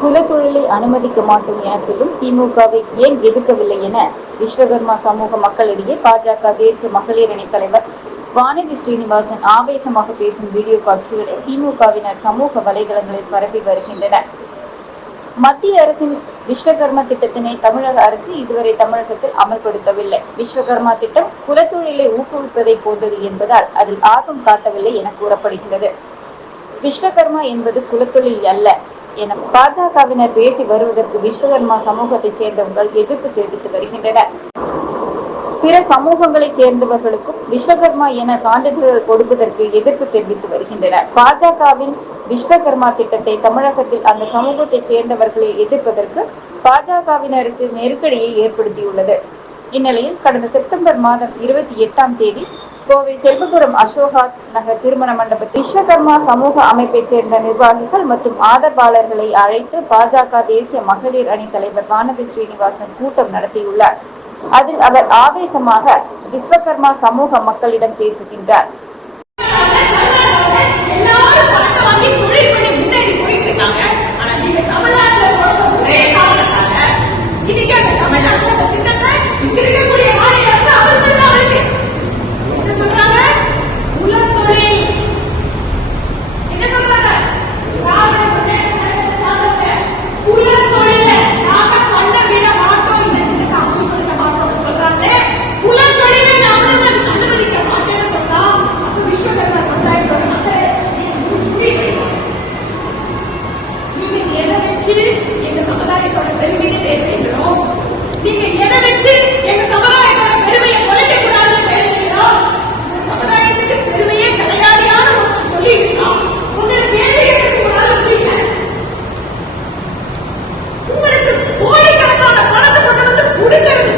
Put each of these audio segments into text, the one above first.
குலத்தொழிலை அனுமதிக்க மாட்டோம் என சொல்லும் திமுகவை ஏன் எதிர்க்கவில்லை என விஸ்வகர்மா சமூக மக்களிடையே பாஜக தேசிய மகளிர் அணி தலைவர் வானதி ஸ்ரீனிவாசன் ஆவேசமாக பேசும் வீடியோ காட்சிகளை திமுகவினர் சமூக வலைதளங்களில் பரப்பி வருகின்றனர். மத்திய அரசின் விஸ்வகர்மா திட்டத்தினை தமிழக அரசு இதுவரை தமிழகத்தில் அமல்படுத்தவில்லை. விஸ்வகர்மா திட்டம் குலத்தொழிலை ஊக்குவிப்பதை போன்றது என்பதால் அதில் ஆர்வம் காட்டவில்லை என கூறப்படுகிறது விஸ்வகர்மா என்பது குலத்தொழில் அல்ல என பாஜகவினர் பேசி வருவதற்கு விஸ்வகர்மா சமூகத்தைச் சேர்ந்தவர்கள் எதிர்ப்பு தெரிவித்து வருகின்றனர். பிற சமூகங்களைச் சேர்ந்தவர்களுக்கும் விஸ்வகர்மா என சான்றிதழ்கள் கொடுப்பதற்கு எதிர்ப்பு தெரிவித்து வருகின்றனர். பாஜகவின் விஸ்வகர்மா திட்டத்தை தமிழகத்தில் அந்த சமூகத்தைச் சேர்ந்தவர்களை எதிர்ப்பதற்கு பாஜகவினருக்கு நெருக்கடியை ஏற்படுத்தியுள்ளது. இந்நிலையில் கடந்த செப்டம்பர் மாதம் இருபத்தி எட்டாம் தேதி கோவை செல்வபுரம் அசோகா நகர் திருமண மண்டபத்தில் விஸ்வகர்மா சமூக அமைப்பைச் சேர்ந்த நிர்வாகிகள் மற்றும் ஆதரவாளர்களை அழைத்து பாஜக தேசிய மகளிர் அணி தலைவர் வானதி ஸ்ரீனிவாசன் கூட்டம் நடத்தியுள்ளார். அதில் அவர் ஆவேசமாக விஸ்வகர்மா சமூக மக்களிடம் பேசுகின்றார். ಹುಡುಗರನ್ನ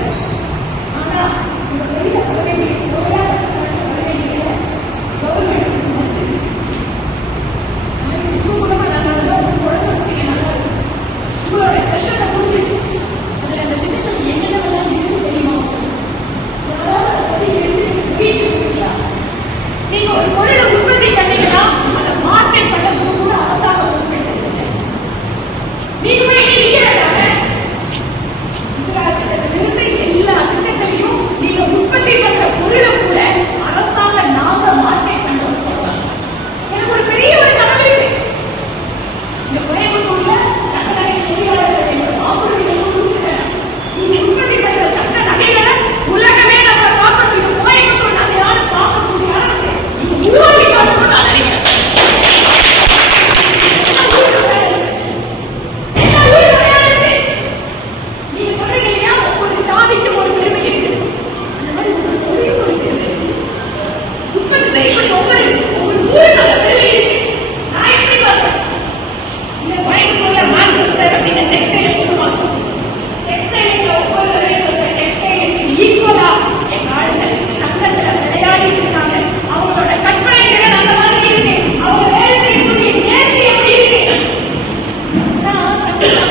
Thank you.